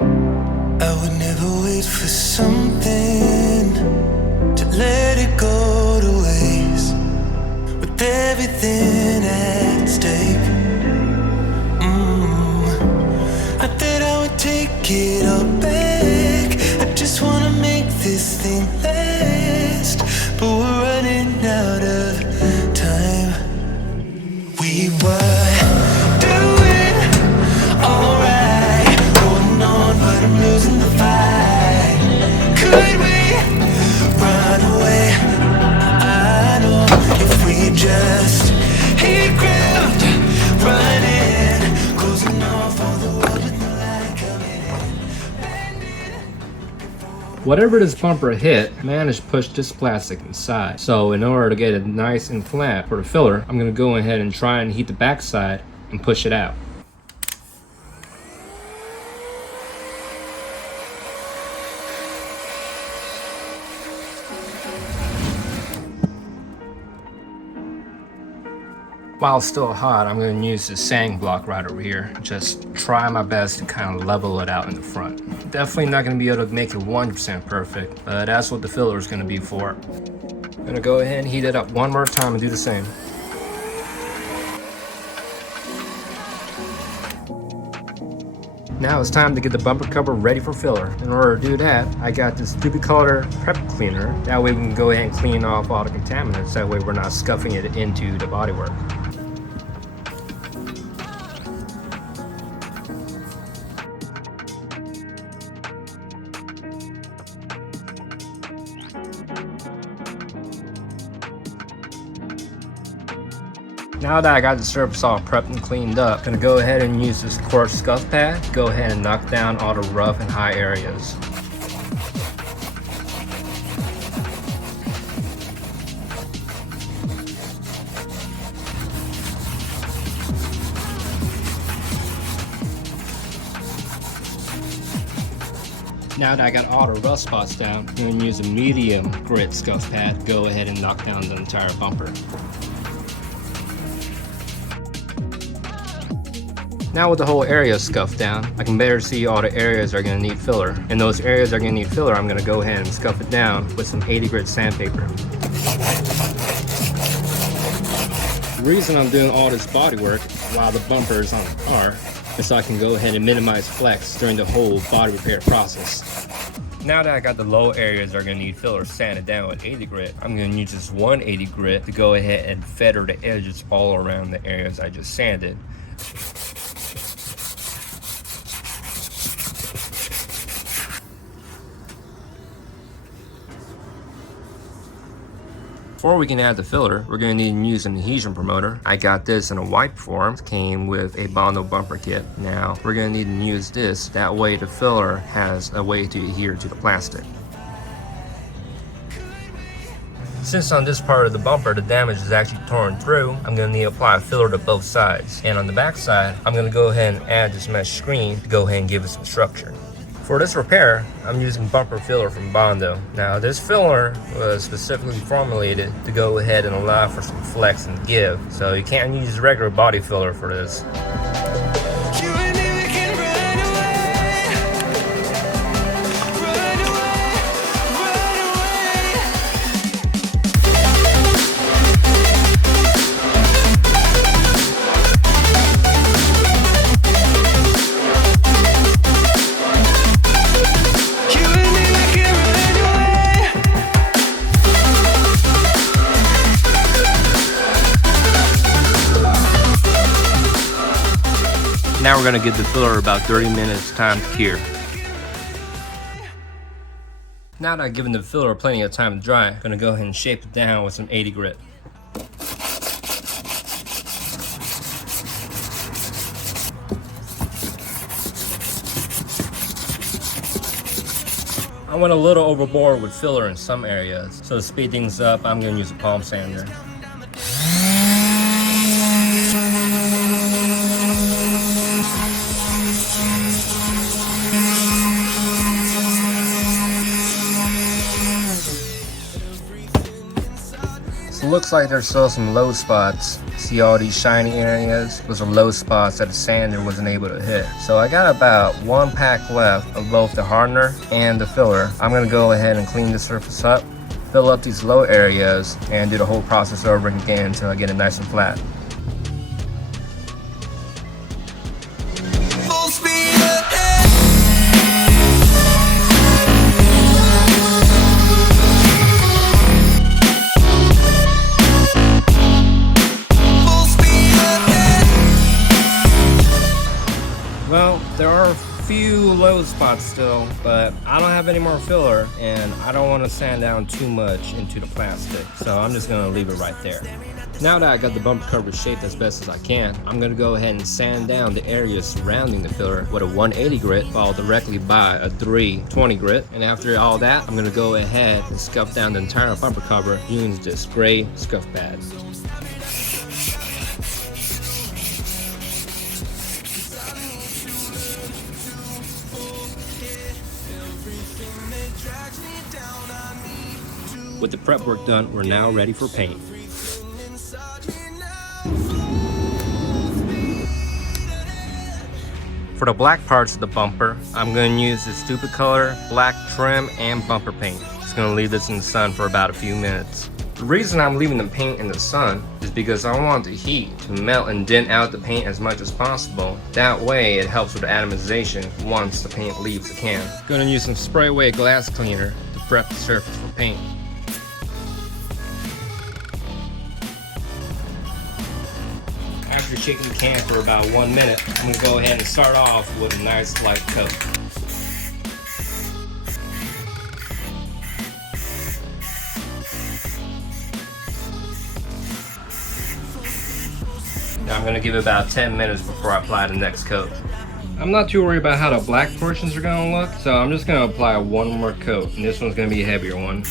I would never wait for something to let it go to waste, with everything at stake. Not that I would take it all back, I just wanna make this thing last, but we're running out of time. We were doing alright, holding on, but I'm losing the fight. Could we run away? I know if we just hit ground, running, closing off all the world with the light coming in. Whatever this bumper hit, I managed to push this plastic inside. So in order to get it nice and flat for the filler, I'm gonna go ahead and try and heat the backside and push it out. While it's still hot, I'm going to use this sanding block right over here. Just try my best to kind of level it out in the front. Definitely not going to be able to make it 100% perfect, but that's what the filler is going to be for. I'm going to go ahead and heat it up one more time and do the same. Now it's time to get the bumper cover ready for filler. In order to do that, I got this Doobie Color prep cleaner. That way we can go ahead and clean off all the contaminants. That way we're not scuffing it into the bodywork. Now that I got the surface all prepped and cleaned up, I'm gonna go ahead and use this quartz scuff pad to go ahead and knock down all the rough and high areas. Now that I got all the rough spots down, I'm gonna use a medium grit scuff pad to go ahead and knock down the entire bumper. Now with the whole area scuffed down, I can better see all the areas that are going to need filler. And those areas that are going to need filler, I'm going to go ahead and scuff it down with some 80 grit sandpaper. The reason I'm doing all this body work while the bumper is on the car is so I can go ahead and minimize flex during the whole body repair process. Now that I got the low areas that are going to need filler sanded down with 80 grit, I'm going to use this 180 grit to go ahead and feather the edges all around the areas I just sanded. Before we can add the filler, we're going to need to use an adhesion promoter. I got this in a wipe form. It came with a Bondo bumper kit. Now we're going to need to use this. That way the filler has a way to adhere to the plastic. Since on this part of the bumper the damage is actually torn through, I'm going to need to apply a filler to both sides. And on the back side, I'm going to go ahead and add this mesh screen to go ahead and give it some structure. For this repair, I'm using bumper filler from Bondo. Now this filler was specifically formulated to go ahead and allow for some flex and give, so you can't use regular body filler for this. Now we're going to give the filler about 30 minutes time to cure. Now that I've given the filler plenty of time to dry, I'm going to go ahead and shape it down with some 80 grit. I went a little overboard with filler in some areas, so to speed things up, I'm going to use a palm sander. So it looks like there's still some low spots See all these shiny areas? Those are low spots that the sander wasn't able to hit. So I got about 1 pack left of both the hardener and the filler. I'm gonna go ahead and clean the surface up, fill up these low areas, and do the whole process over again until I get it nice and flat. Full speed ahead. Full speed ahead. Well, there are a few low spots still, but I don't have any more filler and I don't want to sand down too much into the plastic, so I'm just going to leave it right there. Now that I got the bumper cover shaped as best as I can, I'm going to go ahead and sand down the areas surrounding the filler with a 180 grit followed directly by a 320 grit. And after all that, I'm going to go ahead and scuff down the entire bumper cover using this gray scuff pad. With the prep work done, we're now ready for paint. For the black parts of the bumper, I'm going to use this stupid color, black trim, and bumper paint. Just going to leave this in the sun for about a few minutes. The reason I'm leaving the paint in the sun is because I want the heat to melt and dent out the paint as much as possible. That way it helps with the atomization once the paint leaves the can. Going to use some spray away glass cleaner to prep the surface for paint. After shaking the can for about 1 minute, I'm going to go ahead and start off with a nice light coat. Now I'm going to give it about 10 minutes before I apply the next coat. I'm not too worried about how the black portions are going to look, so I'm just going to apply one more coat, and this one's going to be a heavier one.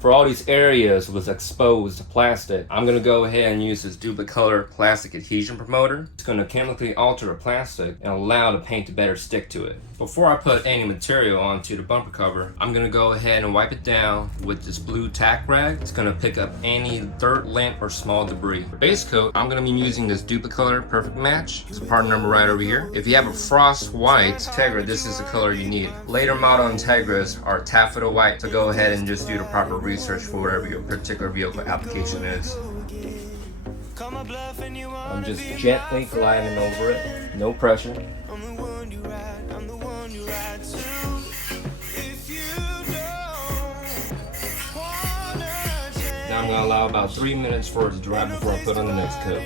For all these areas with exposed plastic, I'm going to go ahead and use this duplicolored plastic adhesion promoter. It's going to chemically alter the plastic and allow the paint to better stick to it. Before I put any material onto the bumper cover, I'm going to go ahead and wipe it down with this blue tack rag. It's going to pick up any dirt, lint, or small debris. For base coat, I'm going to be using this duplicolored Perfect Match. It's part number right over here. If you have a frost white Integra, this is the color you need. Later model Integras are taffeta white, so go ahead and just do the proper research for whatever your particular vehicle application is. I'm just gently gliding over it, no pressure. Now I'm going to allow about 3 minutes for it to dry before I put on the next coat.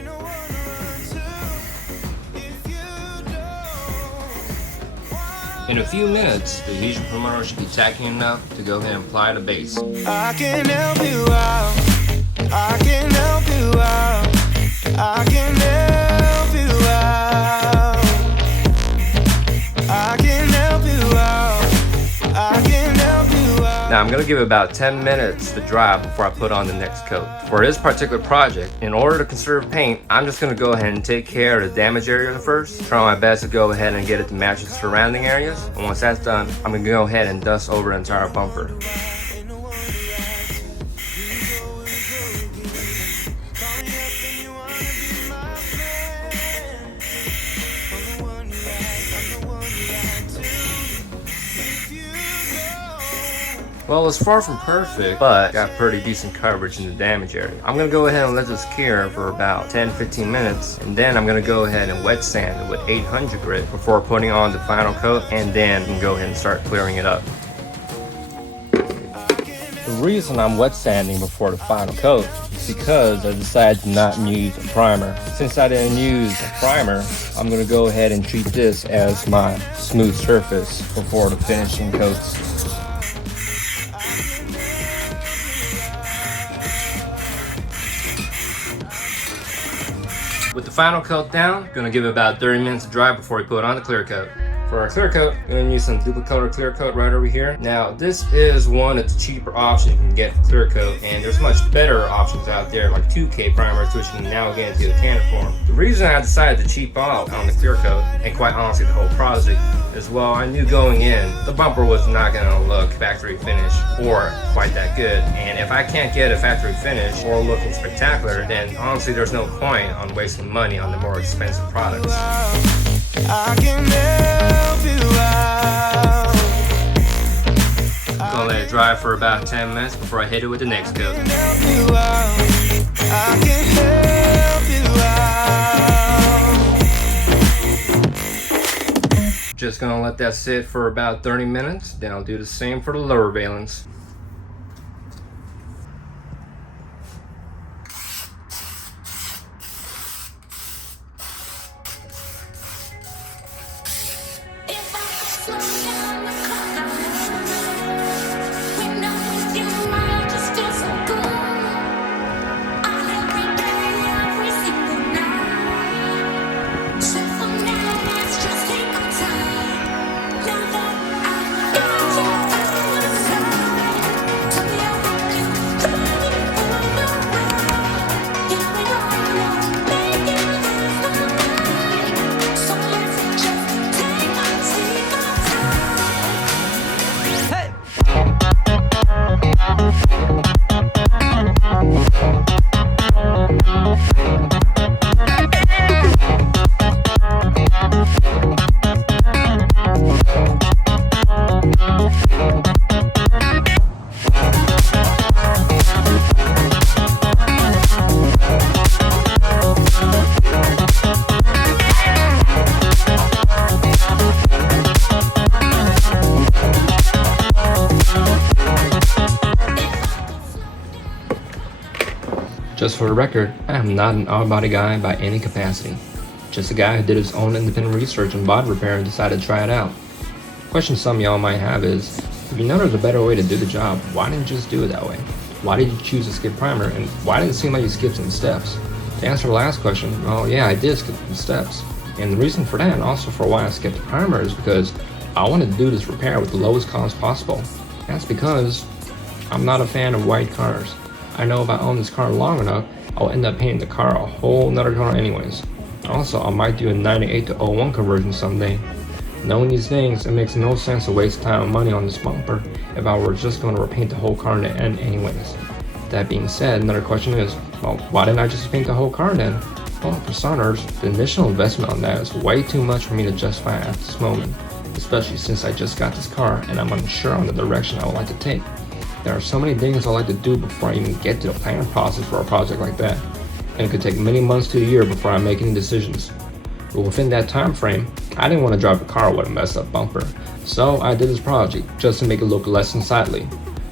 In a few minutes, the adhesion promoter should be tacky enough to go ahead and apply the base. I can help you out. I can help you out. I can help you out. I can help you out. I can help you out. Now I'm going to give it about 10 minutes to dry before I put on the next coat. For this particular project, in order to conserve paint, I'm just going to go ahead and take care of the damaged area first. Try my best to go ahead and get it to match the surrounding areas. And once that's done, I'm going to go ahead and dust over the entire bumper. Well, it's far from perfect, but got pretty decent coverage in the damage area. I'm going to go ahead and let this cure for about 10-15 minutes, and then I'm going to go ahead and wet sand it with 800 grit before putting on the final coat, and then you can go ahead and start clearing it up. The reason I'm wet sanding before the final coat is because I decided to not use a primer. Since I didn't use a primer, I'm going to go ahead and treat this as my smooth surface before the finishing coats. With the final coat down, gonna give it about 30 minutes to dry before we put on the clear coat. For our clear coat, I'm going to use some duplicolor clear coat right over here. Now, this is one of the cheaper options you can get for clear coat, and there's much better options out there like 2K primers, which you can now get into the can form. The reason I decided to cheap out on the clear coat, and quite honestly the whole project, is well, I knew going in the bumper was not going to look factory finish or quite that good. And if I can't get a factory finish or looking spectacular, then honestly there's no point on wasting money on the more expensive products. I can help you out. Gonna let it dry for about 10 minutes before I hit it with the next coat. I can help you out. Just gonna let that sit for about 30 minutes, then I'll do the same for the lower valence. Just for the record, I am not an auto body guy by any capacity. Just a guy who did his own independent research on body repair and decided to try it out. Question some of y'all might have is, if you know there's a better way to do the job, why didn't you just do it that way? Why did you choose to skip primer, and why did it seem like you skipped some steps? To answer the last question, well yeah, I did skip some steps. And the reason for that, and also for why I skipped the primer, is because I wanted to do this repair with the lowest cost possible. That's because I'm not a fan of white cars. I know if I own this car long enough, I'll end up painting the car a whole nother color anyways. Also, I might do a 98 to 01 conversion someday. Knowing these things, it makes no sense to waste time and money on this bumper if I were just going to repaint the whole car in the end anyways. That being said, another question is, well, why didn't I just paint the whole car then? Well, for starters, the initial investment on that is way too much for me to justify at this moment, especially since I just got this car and I'm unsure on the direction I would like to take. There are so many things I like to do before I even get to the planning process for a project like that, and it could take many months to a year before I make any decisions. But within that time frame, I didn't want to drive a car with a messed up bumper, so I did this project just to make it look less unsightly.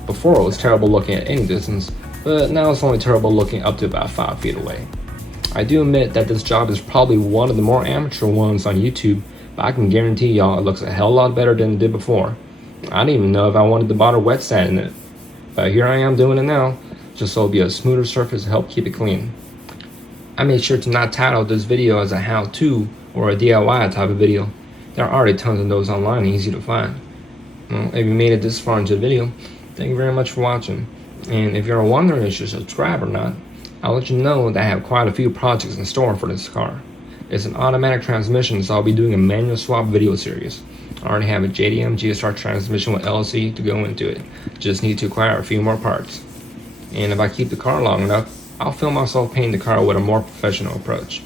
Before it was terrible looking at any distance, but now it's only terrible looking up to about 5 feet away. I do admit that this job is probably one of the more amateur ones on YouTube, but I can guarantee y'all it looks a hell of a lot better than it did before. I didn't even know if I wanted to bother wet sanding it. But here I am doing it now, just so it'll be a smoother surface to help keep it clean. I made sure to not title this video as a how-to or a DIY type of video. There are already tons of those online and easy to find. Well, if you made it this far into the video, thank you very much for watching. And if you're wondering if you should subscribe or not, I'll let you know that I have quite a few projects in store for this car. It's an automatic transmission, so I'll be doing a manual swap video series. I already have a JDM GSR transmission with LC to go into it. Just need to acquire a few more parts. And if I keep the car long enough, I'll film myself painting the car with a more professional approach.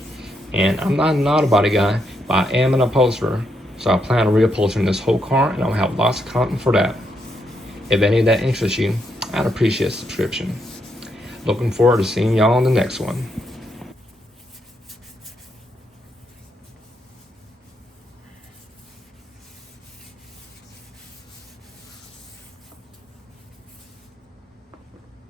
And I'm not an auto body guy, but I am an upholsterer, so I plan on reupholstering this whole car, and I'll have lots of content for that. If any of that interests you, I'd appreciate a subscription. Looking forward to seeing y'all in the next one.